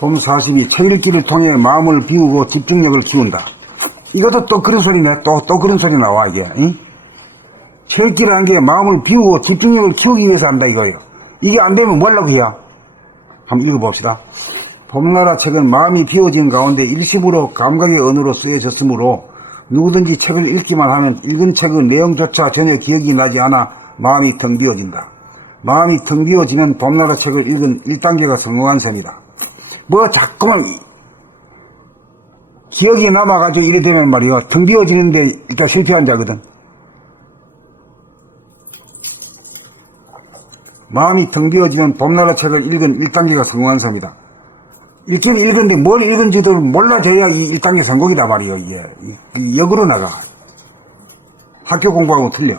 봄 42. 책 읽기를 통해 마음을 비우고 집중력을 키운다. 이것도 또 그런 소리네. 또 그런 소리 나와, 이게. 응? 책 읽기라는 게 마음을 비우고 집중력을 키우기 위해서 한다, 이거예요. 이게 안 되면 뭐라고 해야? 한번 읽어봅시다. 봄나라 책은 마음이 비워진 가운데 일심으로 감각의 언어로 쓰여졌으므로 누구든지 책을 읽기만 하면 읽은 책의 내용조차 전혀 기억이 나지 않아 마음이 텅 비워진다. 마음이 텅 비워지면 봄나라 책을 읽은 1단계가 성공한 셈이다. 뭐 자꾸만 기억이 남아가지고 이래 되면 말이요, 텅 비워지는데 일단 실패한 자거든. 마음이 텅 비워지면 봄나라 책을 읽은 1단계가 성공한 셈이다. 읽긴 읽었는데 뭘 읽은지도 몰라줘야 이 1단계 성공이다 말이요. 이게 역으로 나가. 학교 공부하고 틀려.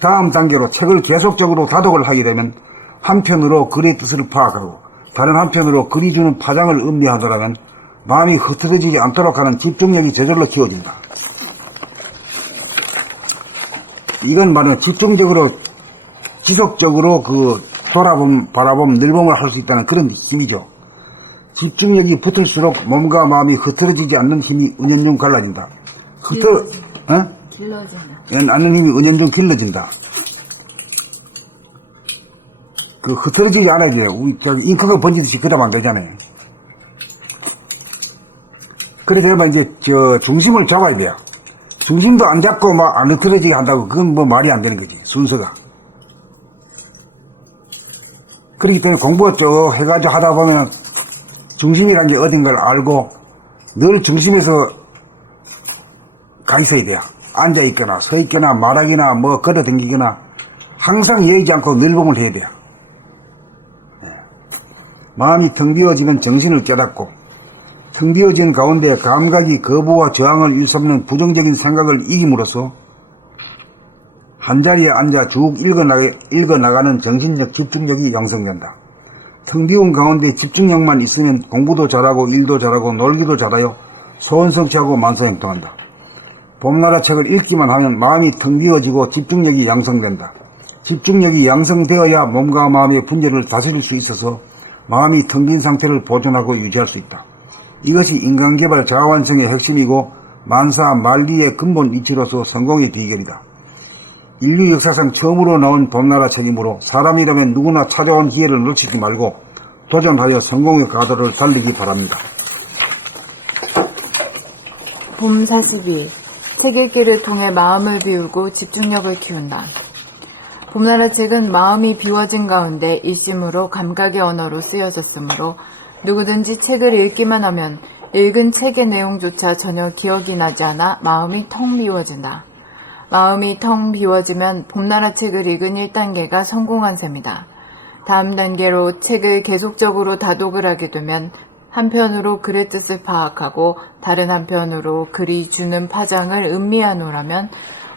다음 단계로 책을 계속적으로 다독을 하게 되면 한편으로 글의 뜻을 파악하고 다른 한편으로 글이 주는 파장을 음미하더라면 마음이 흐트러지지 않도록 하는 집중력이 저절로 키워진다. 이건 말은 집중적으로 지속적으로 바라봄, 늘봄을 할 수 있다는 그런 힘이죠. 집중력이 붙을수록 몸과 마음이 흐트러지지 않는 힘이 은연중 갈라진다. 길러진다. 않는 힘이 은연중 길러진다. 흐트러지지 않아야지. 잉크가 번지듯이 그러면 안 되잖아요. 그래 되면 이제 중심을 잡아야 돼요. 중심도 안 잡고 막 안 흐트러지게 한다고 그건 뭐 말이 안 되는 거지, 순서가. 그렇기 때문에 공부 쭉 해가지고 하다 보면 중심이란 게 어딘 걸 알고 늘 중심에서 가 있어야 돼요. 앉아있거나 서있거나 말하기나 뭐 걸어다니거나 항상 여의지 않고 늘봄을 해야 돼요. 마음이 텅 비워지면 정신을 깨닫고 텅 비워진 가운데 감각이 거부와 저항을 일삼는 부정적인 생각을 이김으로써 한자리에 앉아 쭉 읽어나가는 정신력 집중력이 양성된다. 텅 비운 가운데 집중력만 있으면 공부도 잘하고 일도 잘하고 놀기도 잘하여 소원성취하고 만사형통한다. 봄나라 책을 읽기만 하면 마음이 텅 비워지고 집중력이 양성된다. 집중력이 양성되어야 몸과 마음의 분열을 다스릴 수 있어서 마음이 텅 빈 상태를 보존하고 유지할 수 있다. 이것이 인간개발 자아완성의 핵심이고 만사 만리의 근본 이치로서 성공의 비결이다. 인류 역사상 처음으로 나온 봄나라 책이므로 사람이라면 누구나 찾아온 기회를 놓치지 말고 도전하여 성공의 가도를 달리기 바랍니다. 봄 42. 책 읽기를 통해 마음을 비우고 집중력을 키운다. 봄나라 책은 마음이 비워진 가운데 일심으로 감각의 언어로 쓰여졌으므로 누구든지 책을 읽기만 하면 읽은 책의 내용조차 전혀 기억이 나지 않아 마음이 텅 비워진다. 마음이 텅 비워지면 봄나라 책을 읽은 1단계가 성공한 셈이다. 다음 단계로 책을 계속적으로 다독을 하게 되면 한편으로 글의 뜻을 파악하고 다른 한편으로 글이 주는 파장을 음미하노라면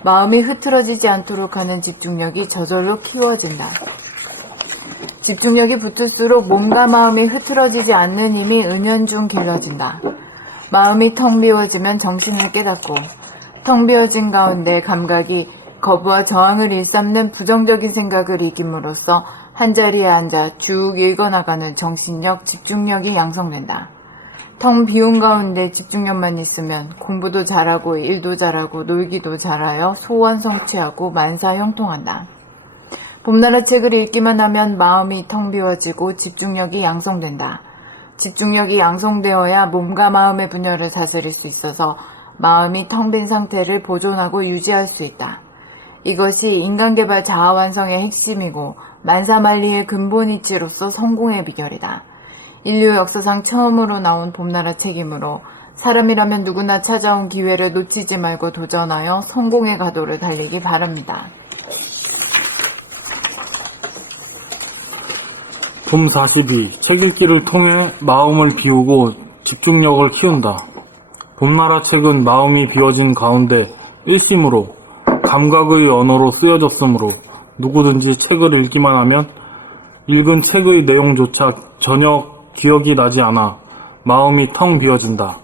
마음이 흐트러지지 않도록 하는 집중력이 저절로 키워진다. 집중력이 붙을수록 몸과 마음이 흐트러지지 않는 힘이 은연중 길러진다. 마음이 텅 비워지면 정신을 깨닫고 텅 비어진 가운데 감각이 거부와 저항을 일삼는 부정적인 생각을 이김으로써 한자리에 앉아 쭉 읽어나가는 정신력, 집중력이 양성된다. 텅 비운 가운데 집중력만 있으면 공부도 잘하고 일도 잘하고 놀기도 잘하여 소원 성취하고 만사 형통한다. 봄나라 책을 읽기만 하면 마음이 텅 비워지고 집중력이 양성된다. 집중력이 양성되어야 몸과 마음의 분열을 다스릴 수 있어서 마음이 텅 빈 상태를 보존하고 유지할 수 있다. 이것이 인간개발 자아완성의 핵심이고 만사만리의 근본 이치로서 성공의 비결이다. 인류 역사상 처음으로 나온 봄나라 책이므로 사람이라면 누구나 찾아온 기회를 놓치지 말고 도전하여 성공의 가도를 달리기 바랍니다. 봄 42. 책 읽기를 통해 마음을 비우고 집중력을 키운다. 봄나라 책은 마음이 비워진 가운데 일심으로 감각의 언어로 쓰여졌으므로 누구든지 책을 읽기만 하면 읽은 책의 내용조차 전혀 기억이 나지 않아 마음이 텅 비워진다.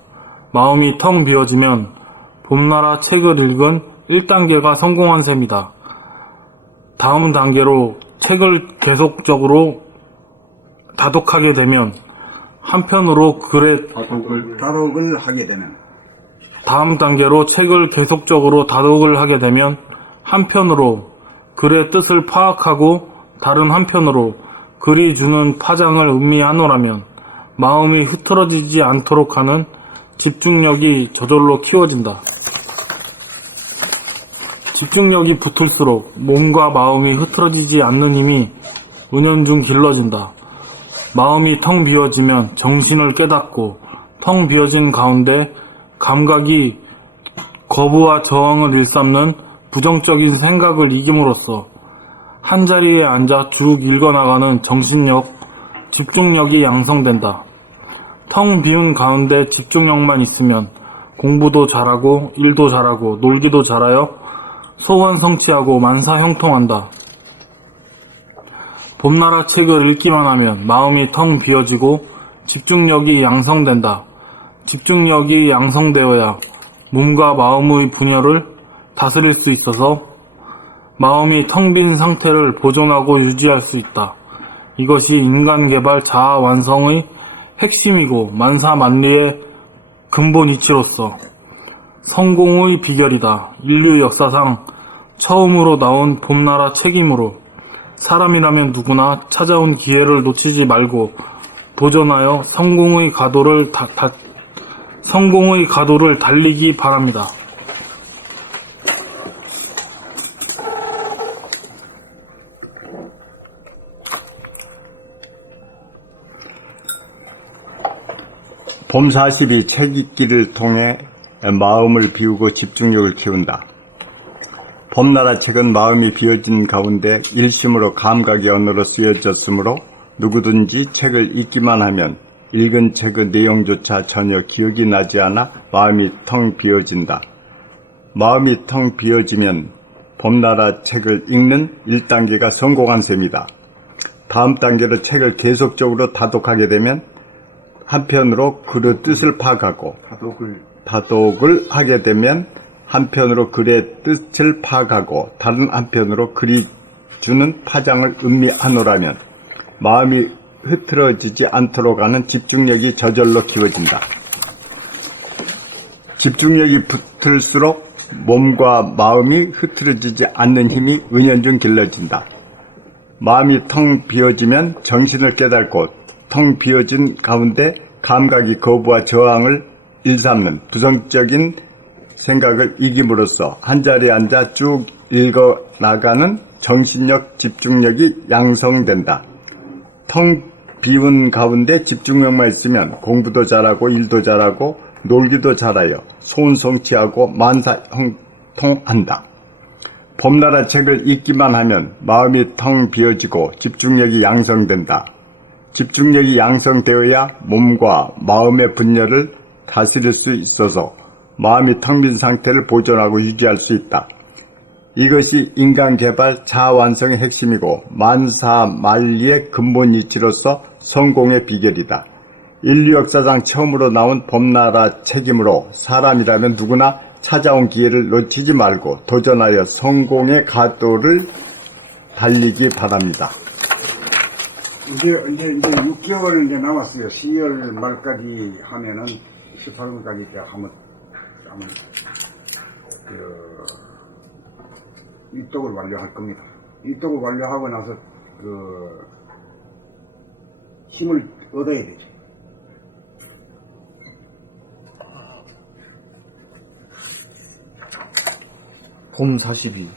마음이 텅 비워지면 봄나라 책을 읽은 1단계가 성공한 셈이다. 다음 단계로 책을 계속적으로 다독하게 되면 한편으로 글의 다독을 하게 되면 다음 단계로 책을 계속적으로 다독을 하게 되면 한편으로 글의 뜻을 파악하고 다른 한편으로 글이 주는 파장을 음미하노라면 마음이 흐트러지지 않도록 하는 집중력이 저절로 키워진다. 집중력이 붙을수록 몸과 마음이 흐트러지지 않는 힘이 은연중 길러진다. 마음이 텅 비어지면 정신을 깨닫고 텅 비어진 가운데 감각이 거부와 저항을 일삼는 부정적인 생각을 이김으로써 한자리에 앉아 쭉 읽어나가는 정신력, 집중력이 양성된다. 텅 비운 가운데 집중력만 있으면 공부도 잘하고 일도 잘하고 놀기도 잘하여 소원 성취하고 만사 형통한다. 봄나라 책을 읽기만 하면 마음이 텅 비어지고 집중력이 양성된다. 집중력이 양성되어야 몸과 마음의 분열을 다스릴 수 있어서 마음이 텅 빈 상태를 보존하고 유지할 수 있다. 이것이 인간개발 자아 완성의 핵심이고 만사만리의 근본 이치로서 성공의 비결이다. 인류 역사상 처음으로 나온 봄나라 책이므로 사람이라면 누구나 찾아온 기회를 놓치지 말고 도전하여 성공의 가도를 달리기 바랍니다. 봄 40이 책 읽기를 통해 마음을 비우고 집중력을 키운다. 봄나라 책은 마음이 비어진 가운데 일심으로 감각의 언어로 쓰여졌으므로 누구든지 책을 읽기만 하면 읽은 책의 내용조차 전혀 기억이 나지 않아 마음이 텅 비어진다. 마음이 텅 비어지면 봄나라 책을 읽는 1단계가 성공한 셈이다. 다음 단계로 책을 계속적으로 다독하게 되면 한편으로 글의 뜻을 파악하고 다독을 하게 되면 한편으로 글의 뜻을 파악하고 다른 한편으로 글이 주는 파장을 음미하노라면 마음이 흐트러지지 않도록 하는 집중력이 저절로 키워진다. 집중력이 붙을수록 몸과 마음이 흐트러지지 않는 힘이 은연중 길러진다. 마음이 텅 비어지면 정신을 깨닫고 텅 비어진 가운데 감각이 거부와 저항을 일삼는 부정적인 생각을 이김으로써 한자리에 앉아 쭉 읽어나가는 정신력, 집중력이 양성된다. 텅 비운 가운데 집중력만 있으면 공부도 잘하고 일도 잘하고 놀기도 잘하여 소원 성취하고 만사 형통한다. 봄나라 책을 읽기만 하면 마음이 텅 비어지고 집중력이 양성된다. 집중력이 양성되어야 몸과 마음의 분열을 다스릴 수 있어서 마음이 텅 빈 상태를 보존하고 유지할 수 있다. 이것이 인간개발 자아완성의 핵심이고 만사만리의 근본 이치로서 성공의 비결이다. 인류 역사상 처음으로 나온 봄나라 책이므로 사람이라면 누구나 찾아온 기회를 놓치지 말고 도전하여 성공의 가도를 달리기 바랍니다. 이제 6개월 이제 남았어요. 12월 말까지 하면은 18월까지 이제 한번 입독을 완료할 겁니다. 입독을 완료하고 나서 힘을 얻어야 되죠. 봄 42.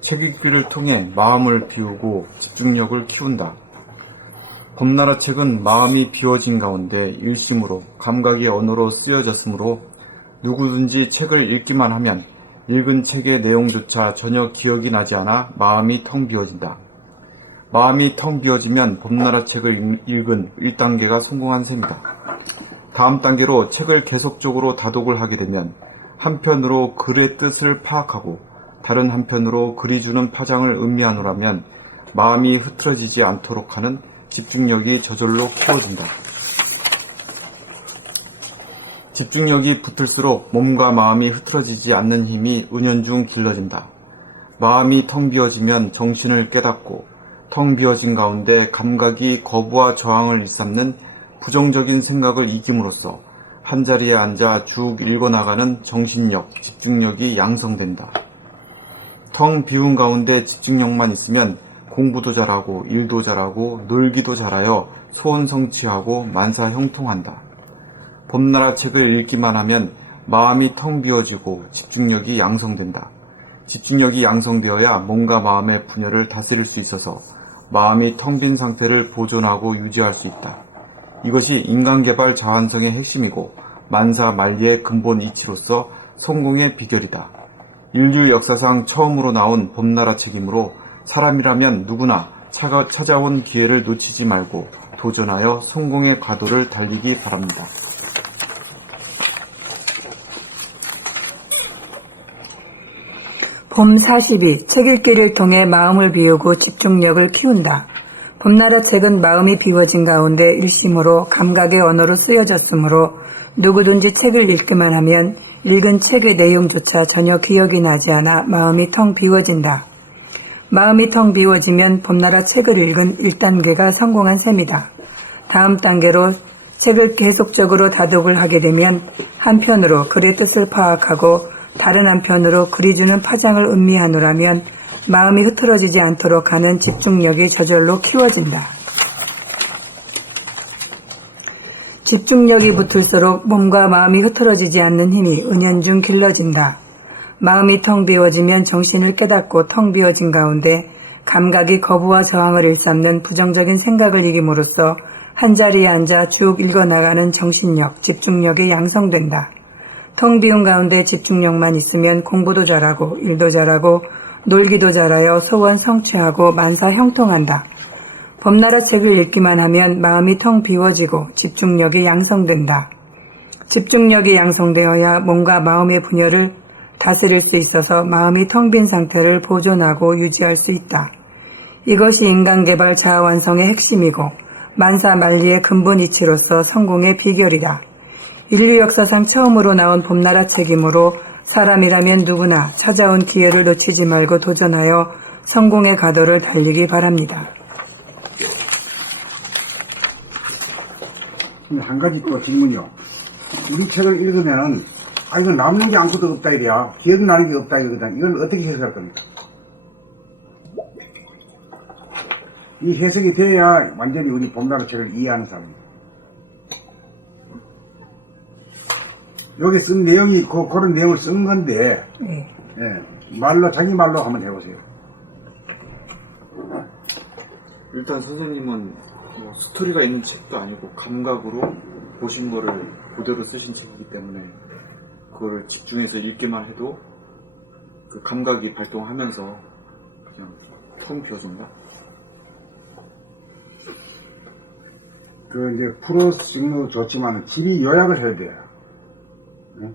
책 읽기를 통해 마음을 비우고 집중력을 키운다. 봄나라 책은 마음이 비워진 가운데 일심으로 감각의 언어로 쓰여졌으므로 누구든지 책을 읽기만 하면 읽은 책의 내용조차 전혀 기억이 나지 않아 마음이 텅 비어진다. 마음이 텅 비어지면 봄나라 책을 읽은 1단계가 성공한 셈이다. 다음 단계로 책을 계속적으로 다독을 하게 되면 한편으로 글의 뜻을 파악하고 다른 한편으로 글이 주는 파장을 음미하노라면 마음이 흐트러지지 않도록 하는 집중력이 저절로 키워진다. 집중력이 붙을수록 몸과 마음이 흐트러지지 않는 힘이 은연중 길러진다. 마음이 텅 비어지면 정신을 깨닫고 텅 비어진 가운데 감각이 거부와 저항을 일삼는 부정적인 생각을 이김으로써 한자리에 앉아 쭉 읽어나가는 정신력, 집중력이 양성된다. 텅 비운 가운데 집중력만 있으면 공부도 잘하고 일도 잘하고 놀기도 잘하여 소원 성취하고 만사 형통한다. 봄나라 책을 읽기만 하면 마음이 텅 비어지고 집중력이 양성된다. 집중력이 양성되어야 몸과 마음의 분열을 다스릴 수 있어서 마음이 텅 빈 상태를 보존하고 유지할 수 있다. 이것이 인간개발 자완성의 핵심이고 만사 만리의 근본 이치로서 성공의 비결이다. 인류 역사상 처음으로 나온 봄나라 책이므로 사람이라면 누구나 찾아온 기회를 놓치지 말고 도전하여 성공의 과도를 달리기 바랍니다. 봄 42. 책 읽기를 통해 마음을 비우고 집중력을 키운다. 봄나라 책은 마음이 비워진 가운데 일심으로 감각의 언어로 쓰여졌으므로 누구든지 책을 읽기만 하면 읽은 책의 내용조차 전혀 기억이 나지 않아 마음이 텅 비워진다. 마음이 텅 비워지면 봄나라 책을 읽은 1단계가 성공한 셈이다. 다음 단계로 책을 계속적으로 다독을 하게 되면 한편으로 글의 뜻을 파악하고 다른 한편으로 글이 주는 파장을 음미하노라면 마음이 흐트러지지 않도록 하는 집중력이 저절로 키워진다. 집중력이 붙을수록 몸과 마음이 흐트러지지 않는 힘이 은연중 길러진다. 마음이 텅 비워지면 정신을 깨닫고 텅 비워진 가운데 감각이 거부와 저항을 일삼는 부정적인 생각을 이김으로써 한자리에 앉아 쭉 읽어나가는 정신력, 집중력이 양성된다. 텅 비운 가운데 집중력만 있으면 공부도 잘하고 일도 잘하고 놀기도 잘하여 소원 성취하고 만사 형통한다. 봄나라 책을 읽기만 하면 마음이 텅 비워지고 집중력이 양성된다. 집중력이 양성되어야 몸과 마음의 분열을 다스릴 수 있어서 마음이 텅 빈 상태를 보존하고 유지할 수 있다. 이것이 인간개발 자아완성의 핵심이고 만사만리의 근본 이치로서 성공의 비결이다. 인류 역사상 처음으로 나온 봄나라 책이므로 사람이라면 누구나 찾아온 기회를 놓치지 말고 도전하여 성공의 가도를 달리기 바랍니다. 한 가지 또 질문이요. 우리 책을 읽으면 이건 남는 게 아무것도 없다 이래야 기억나는 게 없다 이거거든. 이건 어떻게 해석할 겁니까? 이 해석이 돼야 완전히 우리 봄나라 책을 이해하는 사람입니다. 여기 쓴 내용이 그런 내용을 쓴 건데 말로 자기 말로 한번 해보세요. 일단 선생님은 뭐 스토리가 있는 책도 아니고 감각으로 보신 거를 그대로 쓰신 책이기 때문에 그거를 집중해서 읽기만 해도 그 감각이 발동하면서 그냥 텅 비어진다. 그 이제 프로 찍는 좋지만 길이 요약을 해야 돼요. 응?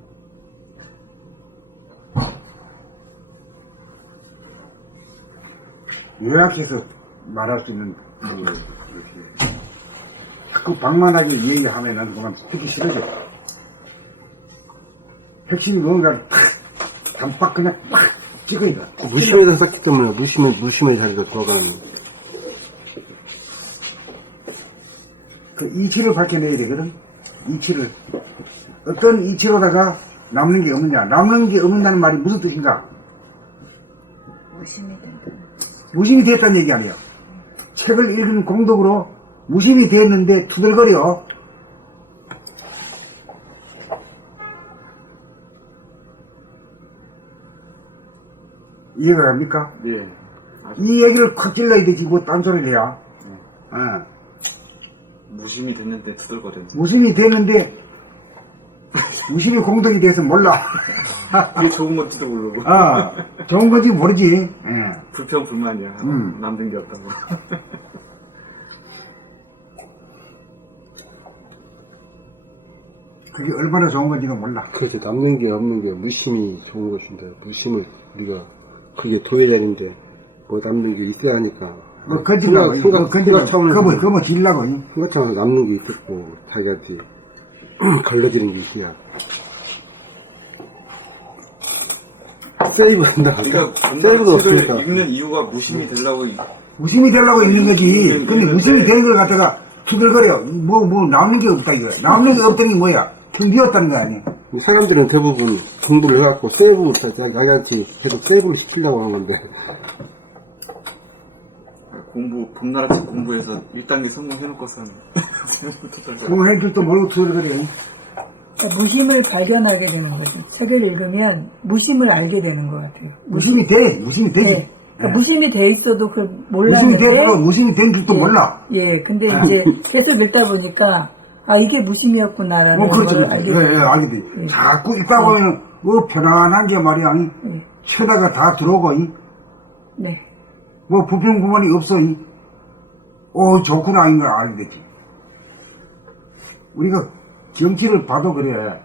요약해서 말할 수 있는 이렇게 자꾸 방만하게 얘기하면은 그만 듣기 싫어져. 핵심이 뭔가를 탁 단박 그냥 팍 찍어야 돼. 무심에서 샀기 때문에 무심의 자리로 들어가는. 그 이치를 밝혀내야 되거든. 이치를. 어떤 이치로다가 남는 게 없느냐. 남는 게 없는다는 말이 무슨 뜻인가? 무심이 된다. 무심이 됐다는 얘기 아니에요. 책을 읽은 공덕으로 무심이 됐는데 투덜거려. 이해가 갑니까? 예. 이 얘기를 콱 찔러야 되지 뭐 딴소리를 해야. 무심이 됐는데 투덜거려. 무심이 됐는데 무심이 공덕이 돼서 몰라. 이게 좋은 건지도 모르고. 좋은 건지 모르지. 불평 불만이야. 남는 게 없다고. 그게 얼마나 좋은 건지는 몰라. 그래서 남는 게 없는 게 무심이 좋은 것인데, 무심을 우리가 그게 도해자인데, 뭐 남는 게 있어야 하니까. 뭐 건질라고. 생각 차원에서. 그거 뭐 질라고. 생각처럼 남는 게 있겠고, 자기한테 걸러지는 게 있어야. 세이브 한다. 우리가 세이브도 책을 없으니까. 읽는 이유가 무심이 되려고 무심이 되려고 있는 거지. 근데 무심이 되는 걸 갖다가 투덜거려. 나오는 게 없다, 이거. 나오는 게 없다는 게 뭐야? 텅 비었다는 거 아니야? 사람들은 대부분 공부를 해갖고 세이브부터 자기한테 계속 세이브를 시키려고 하는 건데. 봄나라책 공부해서 1단계 성공해놓고서는 성공할 줄도 모르고 투덜거려. 그러니까 무심을 발견하게 되는 거지. 책을 읽으면 무심을 알게 되는 것 같아요. 무심이 돼. 무심이 되지. 네. 그러니까 무심이 돼 있어도 그 무심이 몰랐는데. 돼도 무심이 된 줄도 몰라. 예, 근데 이제 계속 읽다 보니까 아 이게 무심이었구나라는 그렇지, 걸 그렇지. 알게 돼요. 알게 돼. 자꾸 읽다 보면, 편안한 게 말이야. 네. 쳐다가 다 들어오고, 네. 불평불만이 없어. 좋구나, 이걸 알게 되지. 우리가 정치를 봐도 그래.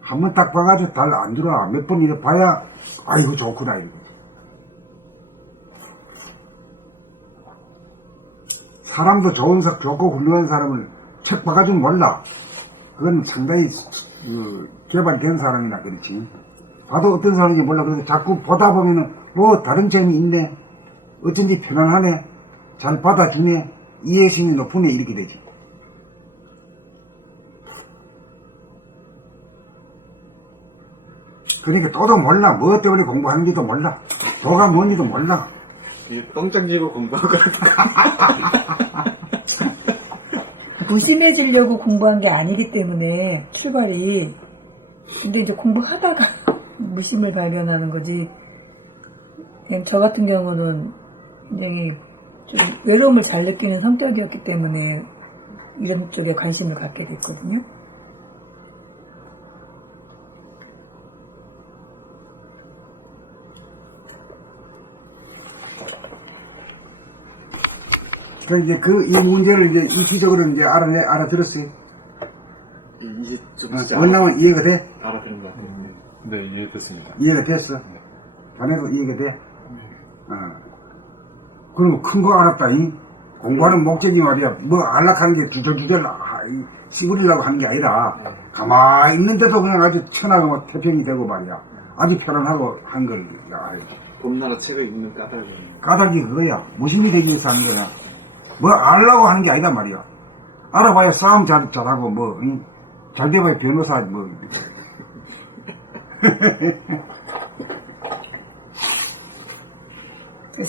한번 딱 봐가지고 달 안 들어와. 몇 번 이래 봐야, 아이고, 좋구나, 이거. 사람도 좋고 훌륭한 사람을 책 봐가지고 몰라. 그건 상당히 개발된 사람이나 그렇지. 봐도 어떤 사람인지 몰라. 그래서 자꾸 보다 보면은 다른 점이 있네. 어쩐지 편안하네. 잘 받아주네. 이해심이 높으네. 이렇게 되지. 그러니까 또도 몰라. 뭐 때문에 공부하는지도 몰라. 도가 뭔지도 몰라. 똥장 지고 공부하고 무심해지려고 공부한 게 아니기 때문에 출발이. 근데 이제 공부하다가 무심을 발견하는 거지. 그냥 저 같은 경우는 굉장히 좀 외로움을 잘 느끼는 성격이었기 때문에 이런 쪽에 관심을 갖게 됐거든요. 그러니까 이제 이 문제를 이제 이치적으로 이제 알아들었어요. 이제 좀 원남은 이해가 돼? 알아듣는 것 같아요. 네, 이해됐습니다. 이해가 됐어? 자네도 이해가 돼? 그럼 큰 거 알았다, 공부하는 목적이 말이야, 안락하는 게 주절주절 씨부리려고 하는 게 아니라, 가만히 있는데도 그냥 아주 천하고 태평이 되고 말이야. 아주 편안하고 한 걸, 봄나라 책을 읽는 까닭은 까닭이 그거야. 무심이 되기 위해서 하는 거야. 알라고 하는 게 아니다 말이야. 알아봐야 싸움 잘하고, 잘 돼봐야 변호사,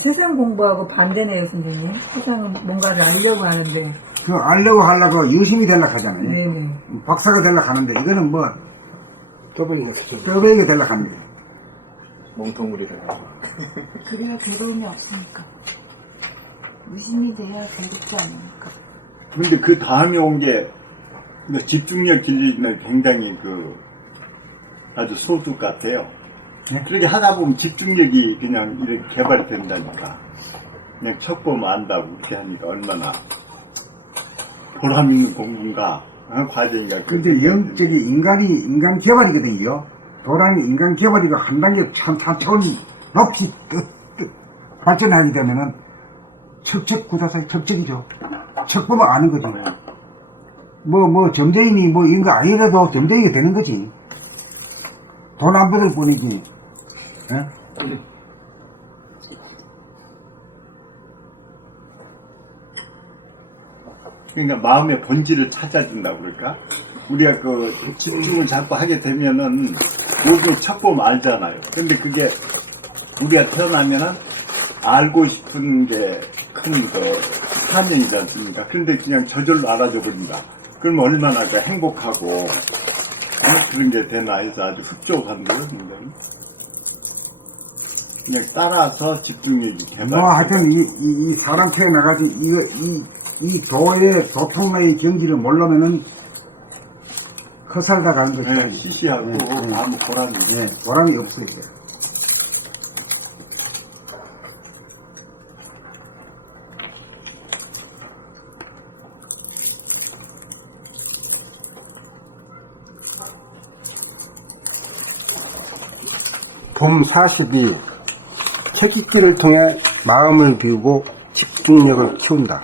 세상 공부하고 반대네요, 선생님. 세상은 뭔가를 알려고 하는데. 알려고 하려고 유심히 되려고 하잖아요. 네네. 박사가 되려고 하는데, 이거는 떠버린 거죠. 떠배기가 되려고 합니다. 멍텅구리 되고 그래야 괴로움이 없으니까. 무심이 돼야 괴롭지 않으니까. 근데 그 다음에 온 게 집중력 길리는 굉장히 아주 소득 같아요. 네? 그렇게 하다 보면 집중력이 그냥 이렇게 개발이 된다니까. 그냥 첫 보면 안다고 그렇게 하니까 얼마나 보람 있는 공부인가, 과정인가. 근데 영적인 인간 개발이거든요. 도란이 인간 개발이가 한 단계 차원 높이 발전하게 되면은 척척구다사 척척이죠. 척 보면 아는 거지. 점쟁이니 이런 거 아니라도 점쟁이가 되는 거지. 돈 안 받을 뿐이지. 예? 그러니까 마음의 본질을 찾아준다고 그럴까? 우리가 집중을 자꾸 하게 되면은 모든 첫 보면 알잖아요. 근데 그게 우리가 태어나면은 알고 싶은 게 큰 사명이지 않습니까? 그런데 그냥 저절로 알아줘 버린다. 그러면 얼마나 행복하고 그런 게 되나 해서 아주 흡족한데 그냥 따라서 집중력이 개발. 하여튼 이 사람 태어나가지고 이 도의 도통나의 경지를 모르면은 커살다 가는 것이다. 네, 시시하고 아무 보람이 없어요. 봄 42. 책 읽기를 통해 마음을 비우고 집중력을 키운다.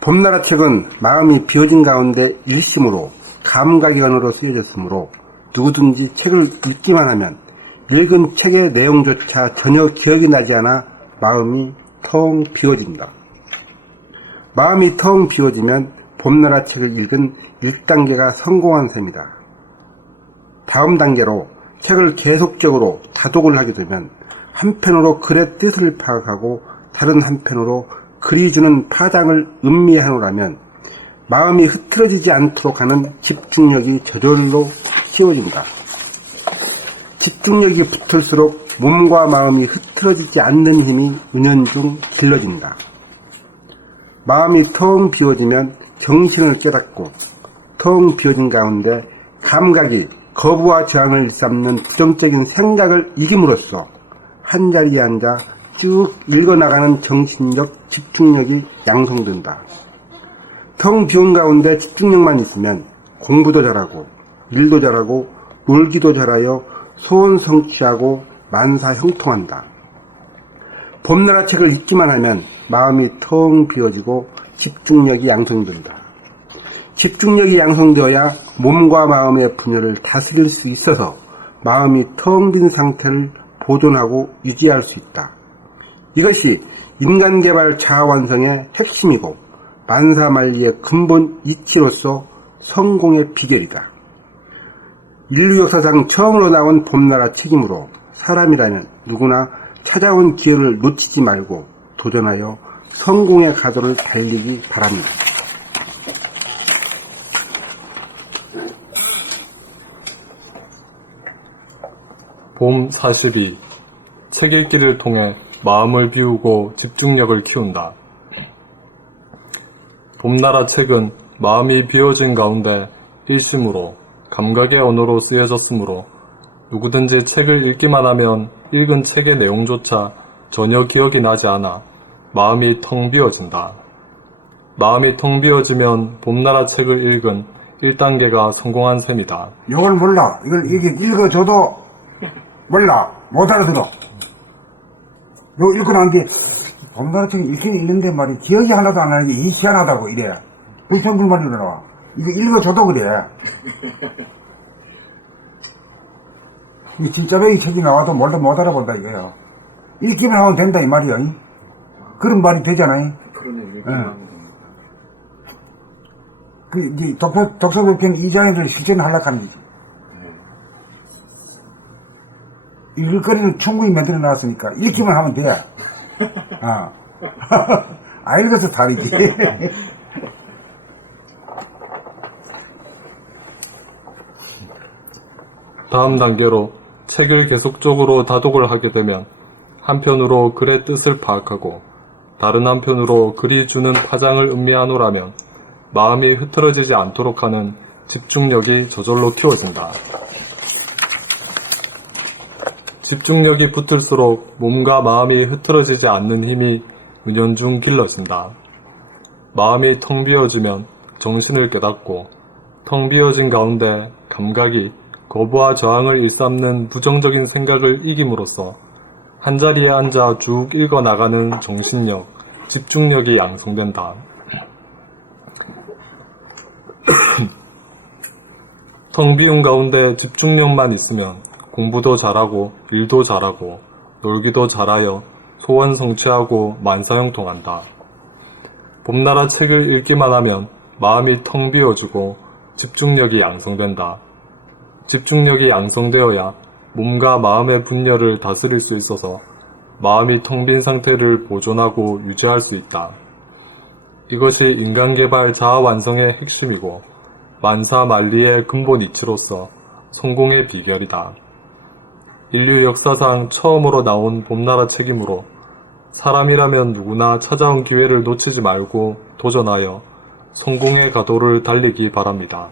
봄나라 책은 마음이 비워진 가운데 일심으로 감각의 언어로 쓰여졌으므로 누구든지 책을 읽기만 하면 읽은 책의 내용조차 전혀 기억이 나지 않아 마음이 텅 비워진다. 마음이 텅 비워지면 봄나라 책을 읽은 1단계가 성공한 셈이다. 다음 단계로 책을 계속적으로 다독을 하게 되면 한편으로 글의 뜻을 파악하고 다른 한편으로 글이 주는 파장을 음미하노라면 마음이 흐트러지지 않도록 하는 집중력이 저절로 키워진다. 집중력이 붙을수록 몸과 마음이 흐트러지지 않는 힘이 은연중 길러진다. 마음이 텅 비워지면 정신을 깨닫고 텅 비워진 가운데 감각이 거부와 저항을 일삼는 부정적인 생각을 이김으로써 한자리에 앉아 쭉 읽어나가는 정신력, 집중력이 양성된다. 텅 비운 가운데 집중력만 있으면 공부도 잘하고 일도 잘하고 놀기도 잘하여 소원 성취하고 만사 형통한다. 봄나라 책을 읽기만 하면 마음이 텅 비워지고 집중력이 양성된다. 집중력이 양성되어야 몸과 마음의 분열을 다스릴 수 있어서 마음이 텅 빈 상태를 보존하고 유지할 수 있다. 이것이 인간개발 자아완성의 핵심이고 만사만리의 근본 이치로서 성공의 비결이다. 인류 역사상 처음으로 나온 봄나라 책이므로 사람이라면 누구나 찾아온 기회를 놓치지 말고 도전하여 성공의 가도를 달리기 바랍니다. 봄 42. 책 읽기를 통해 마음을 비우고 집중력을 키운다. 봄나라 책은 마음이 비워진 가운데 일심으로 감각의 언어로 쓰여졌으므로 누구든지 책을 읽기만 하면 읽은 책의 내용조차 전혀 기억이 나지 않아 마음이 텅 비워진다. 마음이 텅 비워지면 봄나라 책을 읽은 1단계가 성공한 셈이다. 이걸 몰라. 이게 읽어줘도 몰라. 못 알아들어. 이거 읽고 난 뒤에 봄나라 책 읽긴 읽는데 말이 기억이 하나도 안 나는 게 희한하다고 이래. 불평불만이 일어나. 이거 읽어줘도 그래. 이거 진짜로 이 책이 나와도 못 알아본다 이거야. 읽기만 하면 된다 이 말이야. 그런 말이 되잖아요. 이제 독서불편 2장을 실천하려고 하는 거지. 읽을 거리는 충분히 만들어 놨으니까 읽기만 하면 돼. 읽어서 다르지. 다음 단계로 책을 계속적으로 다독을 하게 되면 한편으로 글의 뜻을 파악하고 다른 한편으로 글이 주는 파장을 음미하노라면 마음이 흐트러지지 않도록 하는 집중력이 저절로 키워진다. 집중력이 붙을수록 몸과 마음이 흐트러지지 않는 힘이 은연중 길러진다. 마음이 텅 비어지면 정신을 깨닫고 텅 비어진 가운데 감각이 거부와 저항을 일삼는 부정적인 생각을 이김으로써 한자리에 앉아 쭉 읽어나가는 정신력, 집중력이 양성된다. 텅 비운 가운데 집중력만 있으면 공부도 잘하고 일도 잘하고 놀기도 잘하여 소원 성취하고 만사형통한다. 봄나라 책을 읽기만 하면 마음이 텅 비어지고 집중력이 양성된다. 집중력이 양성되어야 몸과 마음의 분열을 다스릴 수 있어서 마음이 텅 빈 상태를 보존하고 유지할 수 있다. 이것이 인간개발 자아완성의 핵심이고 만사만리의 근본 이치로서 성공의 비결이다. 인류 역사상 처음으로 나온 봄나라 책이므로 사람이라면 누구나 찾아온 기회를 놓치지 말고 도전하여 성공의 가도를 달리기 바랍니다.